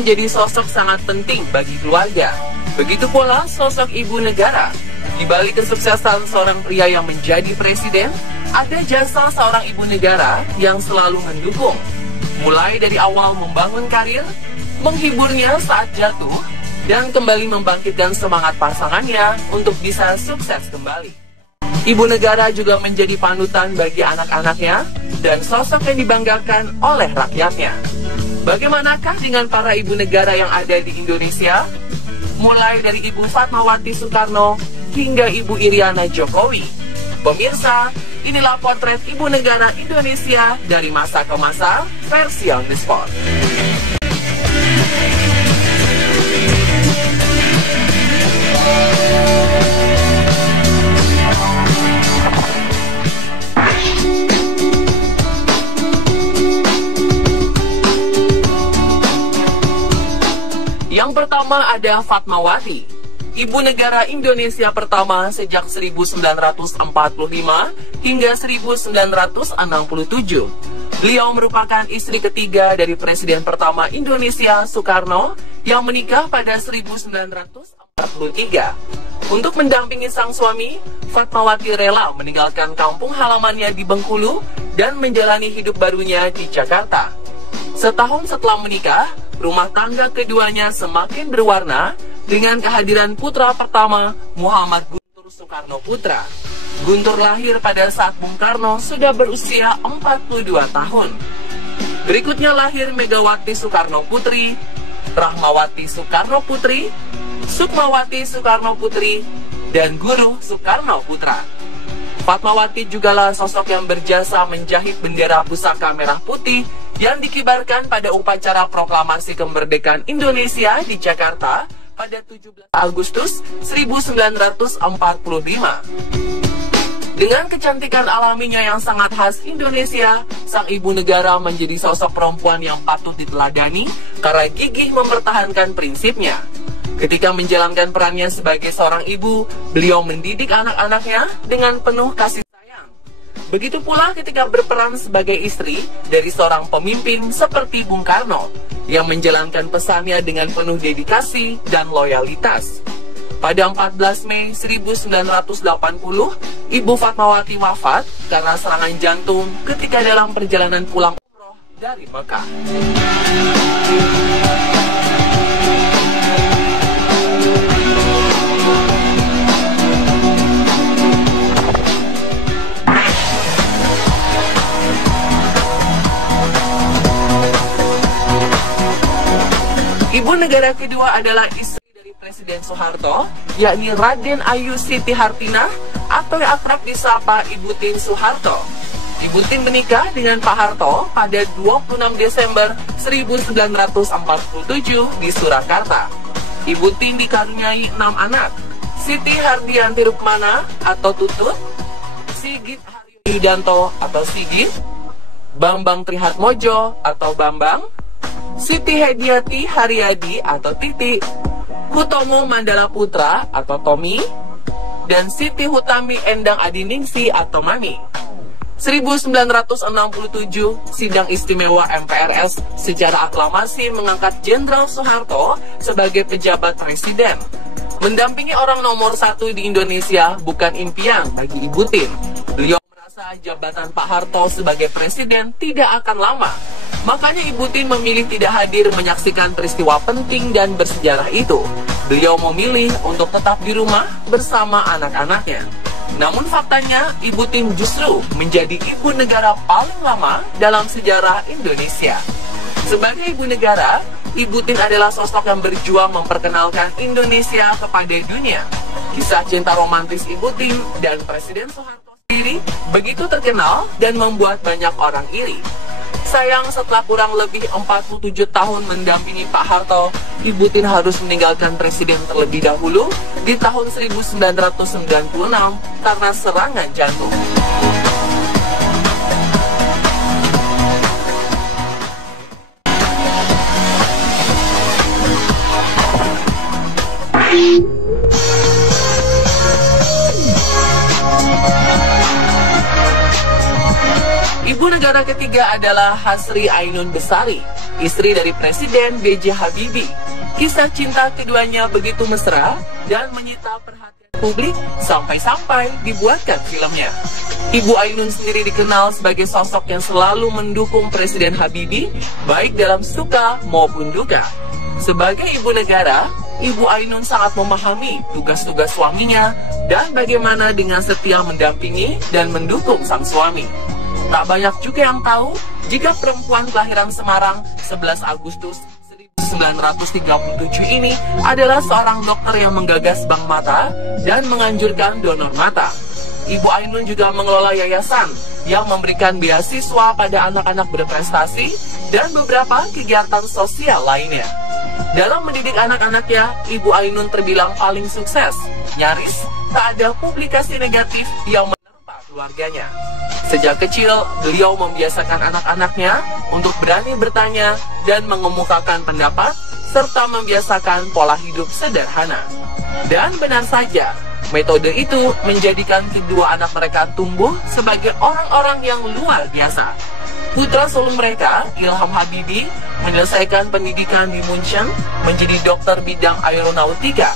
menjadi sosok sangat penting bagi keluarga. Begitu pula sosok ibu negara. Di balik kesuksesan seorang pria yang menjadi presiden, ada jasa seorang ibu negara yang selalu mendukung. Mulai dari awal membangun karir, menghiburnya saat jatuh, dan kembali membangkitkan semangat pasangannya untuk bisa sukses kembali. Ibu negara juga menjadi panutan bagi anak-anaknya dan sosok yang dibanggakan oleh rakyatnya. Bagaimanakah dengan para ibu negara yang ada di Indonesia? Mulai dari Ibu Fatmawati Soekarno hingga Ibu Iriana Jokowi. Pemirsa, inilah potret ibu negara Indonesia dari masa ke masa versi On The Spot. Yang pertama ada Fatmawati, ibu negara Indonesia pertama sejak 1945 hingga 1967. Beliau merupakan istri ketiga dari Presiden pertama Indonesia Soekarno yang menikah pada 1943. Untuk mendampingi sang suami, Fatmawati rela meninggalkan kampung halamannya di Bengkulu dan menjalani hidup barunya di Jakarta. Setahun setelah menikah, rumah tangga keduanya semakin berwarna dengan kehadiran putra pertama, Muhammad Guntur Soekarno Putra. Guntur lahir pada saat Bung Karno sudah berusia 42 tahun. Berikutnya lahir Megawati Soekarno Putri, Rahmawati Soekarno Putri, Sukmawati Soekarno Putri, dan Guru Soekarno Putra. Fatmawati jugalah sosok yang berjasa menjahit bendera pusaka merah putih yang dikibarkan pada upacara proklamasi kemerdekaan Indonesia di Jakarta pada 17 Agustus 1945. Dengan kecantikan alaminya yang sangat khas Indonesia, sang ibu negara menjadi sosok perempuan yang patut diteladani karena gigih mempertahankan prinsipnya. Ketika menjalankan perannya sebagai seorang ibu, beliau mendidik anak-anaknya dengan penuh kasih sayang. Begitu pula ketika berperan sebagai istri dari seorang pemimpin seperti Bung Karno, yang menjalankan pesannya dengan penuh dedikasi dan loyalitas. Pada 14 Mei 1980, Ibu Fatmawati wafat karena serangan jantung ketika dalam perjalanan pulang umroh dari Mekah. Ibu negara kedua adalah istri dari Presiden Soeharto, yakni Raden Ayu Siti Hartinah atau yang akrab disapa Ibu Tien Soeharto. Ibu Tien menikah dengan Pak Harto pada 26 Desember 1947 di Surakarta. Ibu Tien dikaruniai 6 anak: Siti Hardianti Rukmana atau Tutut, Sigit Haryudanto atau Sigit, Bambang Trihatmojo atau Bambang, Siti Hediati Haryadi atau Titi, Hutomo Mandala Putra atau Tommy, dan Siti Hutami Endang Adiningsi atau Mami. 1967, sidang istimewa MPRS secara aklamasi mengangkat Jenderal Soeharto sebagai pejabat presiden. Mendampingi orang nomor 1 di Indonesia bukan impian bagi Ibu Tien. Beliau merasa jabatan Pak Harto sebagai presiden tidak akan lama. Makanya Ibu Tien memilih tidak hadir menyaksikan peristiwa penting dan bersejarah itu. Beliau memilih untuk tetap di rumah bersama anak-anaknya. Namun faktanya, Ibu Tien justru menjadi ibu negara paling lama dalam sejarah Indonesia. Sebagai ibu negara, Ibu Tien adalah sosok yang berjuang memperkenalkan Indonesia kepada dunia. Kisah cinta romantis Ibu Tien dan Presiden Soeharto sendiri begitu terkenal dan membuat banyak orang iri. Sayang, setelah kurang lebih 47 tahun mendampingi Pak Harto, Ibu Tien harus meninggalkan presiden terlebih dahulu di tahun 1996 karena serangan jantung. Ibu negara ketiga adalah Hasri Ainun Besari, istri dari Presiden B.J. Habibie. Kisah cinta keduanya begitu mesra dan menyita perhatian publik sampai-sampai dibuatkan filmnya. Ibu Ainun sendiri dikenal sebagai sosok yang selalu mendukung Presiden Habibie, baik dalam suka maupun duka. Sebagai ibu negara, Ibu Ainun sangat memahami tugas-tugas suaminya dan bagaimana dengan setia mendampingi dan mendukung sang suami. Tak banyak juga yang tahu jika perempuan kelahiran Semarang 11 Agustus 1937 ini adalah seorang dokter yang menggagas bank mata dan menganjurkan donor mata. Ibu Ainun juga mengelola yayasan yang memberikan beasiswa pada anak-anak berprestasi dan beberapa kegiatan sosial lainnya. Dalam mendidik anak-anaknya, Ibu Ainun terbilang paling sukses. Nyaris tak ada publikasi negatif yang menerpa keluarganya. Sejak kecil, beliau membiasakan anak-anaknya untuk berani bertanya dan mengemukakan pendapat, serta membiasakan pola hidup sederhana. Dan benar saja, metode itu menjadikan kedua anak mereka tumbuh sebagai orang-orang yang luar biasa. Putra sulung mereka, Ilham Habibie, menyelesaikan pendidikan di München menjadi dokter bidang aeronautika,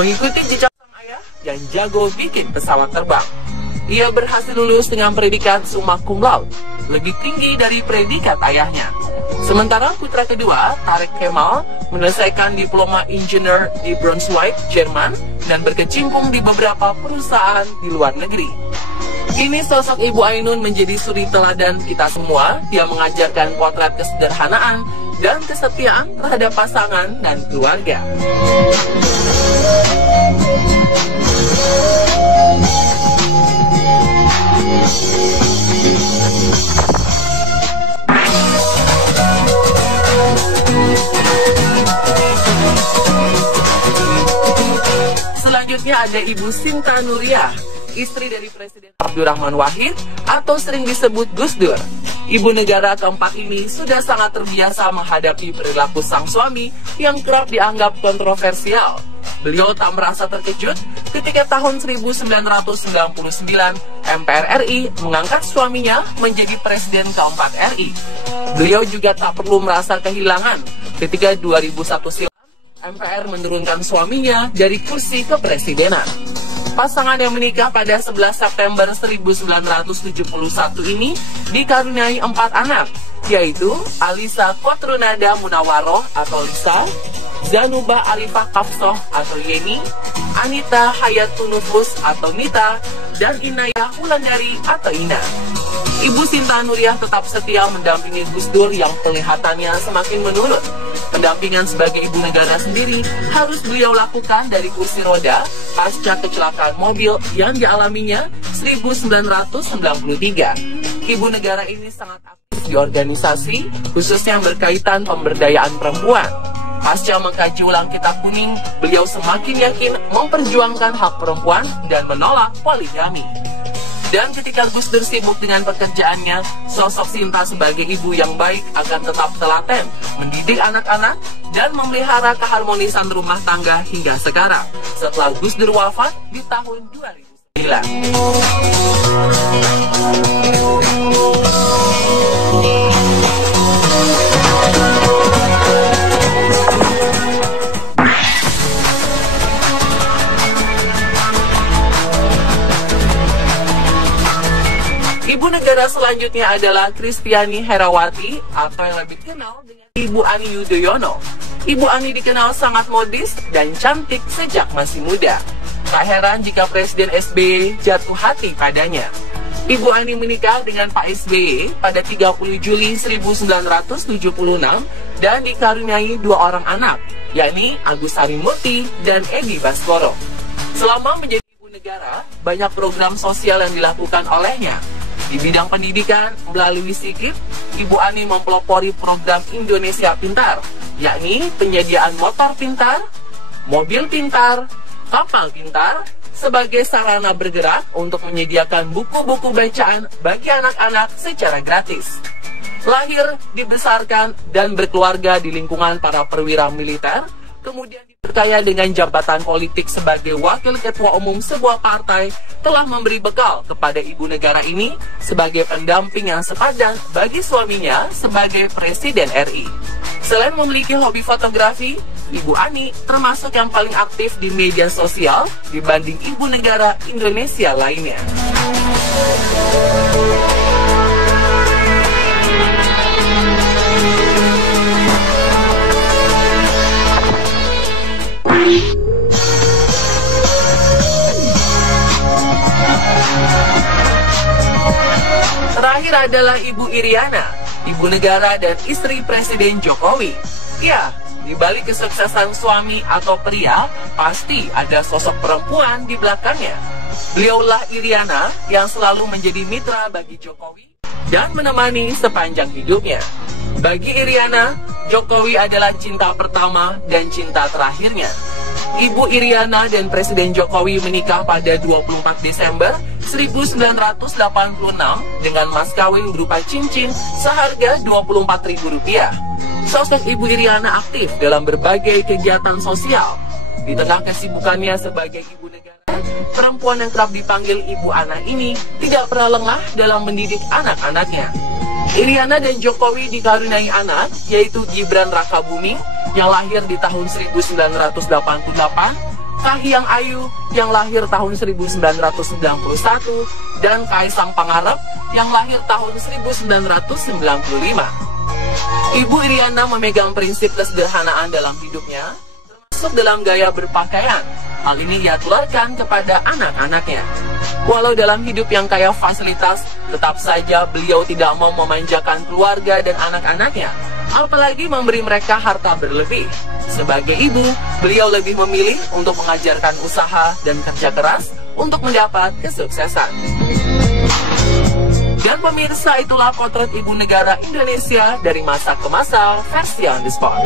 mengikuti jejak sang ayah yang jago bikin pesawat terbang. Ia berhasil lulus dengan predikat summa cum laude, lebih tinggi dari predikat ayahnya. Sementara putra kedua, Tareq Kemal, menyelesaikan diploma engineer di Braunschweig, Jerman, dan berkecimpung di beberapa perusahaan di luar negeri. Kini sosok Ibu Ainun menjadi suri teladan kita semua yang mengajarkan potret kesederhanaan dan kesetiaan terhadap pasangan dan keluarga. Selanjutnya ada Ibu Sinta Nuriyah, istri dari Presiden Abdurrahman Wahid atau sering disebut Gus Dur. Ibu negara keempat ini sudah sangat terbiasa menghadapi perilaku sang suami yang kerap dianggap kontroversial. Beliau tak merasa terkejut ketika tahun 1999 MPR RI mengangkat suaminya menjadi Presiden keempat RI. Beliau juga tak perlu merasa kehilangan ketika 2001 silam MPR menurunkan suaminya dari kursi kepresidenan. Pasangan yang menikah pada 11 September 1971 ini dikaruniai 4 anak, yaitu Alisa Kotrunada Munawaroh atau Lisa, Zanuba Arifah Kafsoh atau Yeni, Anita Hayatunufus atau Nita, dan Inayah Wulandari atau Ina. Ibu Sinta Nuriyah tetap setia mendampingi Gus Dur yang kelihatannya semakin menurun. Pendampingan sebagai ibu negara sendiri harus beliau lakukan dari kursi roda pasca kecelakaan mobil yang dialaminya 1993. Ibu negara ini sangat aktif di organisasi, khususnya yang berkaitan pemberdayaan perempuan. Pasca mengkaji ulang Kitab Kuning, beliau semakin yakin memperjuangkan hak perempuan dan menolak poligami. Dan ketika Gus Dur sibuk dengan pekerjaannya, sosok Sinta sebagai ibu yang baik akan tetap telaten, mendidik anak-anak, dan memelihara keharmonisan rumah tangga hingga sekarang, setelah Gus Dur wafat di tahun 2009. Ibu negara selanjutnya adalah Kristiani Herawati atau yang lebih dikenal dengan Ibu Ani Yudhoyono. Ibu Ani dikenal sangat modis dan cantik sejak masih muda. Tak heran jika Presiden SBY jatuh hati padanya. Ibu Ani menikah dengan Pak SBY pada 30 Juli 1976 dan dikaruniai 2 orang anak, yakni Agus Harimurti dan Edi Baskoro. Selama menjadi ibu negara, banyak program sosial yang dilakukan olehnya. Di bidang pendidikan, melalui SIKIP, Ibu Ani mempelopori program Indonesia Pintar, yakni penyediaan motor pintar, mobil pintar, kapal pintar, sebagai sarana bergerak untuk menyediakan buku-buku bacaan bagi anak-anak secara gratis. Lahir, dibesarkan, dan berkeluarga di lingkungan para perwira militer, kemudian diperkaya dengan jabatan politik sebagai wakil ketua umum sebuah partai, telah memberi bekal kepada ibu negara ini sebagai pendamping yang sepadan bagi suaminya sebagai Presiden RI. Selain memiliki hobi fotografi, Ibu Ani termasuk yang paling aktif di media sosial dibanding ibu negara Indonesia lainnya. Terakhir adalah Ibu Iriana, ibu negara dan istri Presiden Jokowi. Ya, di balik kesuksesan suami atau pria, pasti ada sosok perempuan di belakangnya. Beliaulah Iriana yang selalu menjadi mitra bagi Jokowi dan menemani sepanjang hidupnya. Bagi Iriana, Jokowi adalah cinta pertama dan cinta terakhirnya. Ibu Iriana dan Presiden Jokowi menikah pada 24 Desember 1986 dengan mas kawin berupa cincin seharga Rp24.000. Sosok Ibu Iriana aktif dalam berbagai kegiatan sosial. Di tengah kesibukannya sebagai ibu negara, perempuan yang kerap dipanggil Ibu Ana ini tidak pernah lengah dalam mendidik anak-anaknya. Iriana dan Jokowi dikaruniai anak, yaitu Gibran Rakabuming yang lahir di tahun 1988, Kahiyang Ayu yang lahir tahun 1991, dan Kaisang Pangarep yang lahir tahun 1995. Ibu Iriana memegang prinsip kesederhanaan dalam hidupnya, termasuk dalam gaya berpakaian. Hal ini ia tularkan kepada anak-anaknya. Walau dalam hidup yang kaya fasilitas, tetap saja beliau tidak mau memanjakan keluarga dan anak-anaknya, apalagi memberi mereka harta berlebih. Sebagai ibu, beliau lebih memilih untuk mengajarkan usaha dan kerja keras untuk mendapat kesuksesan. Dan pemirsa, itulah potret ibu negara Indonesia dari masa ke masa versi On The Spot.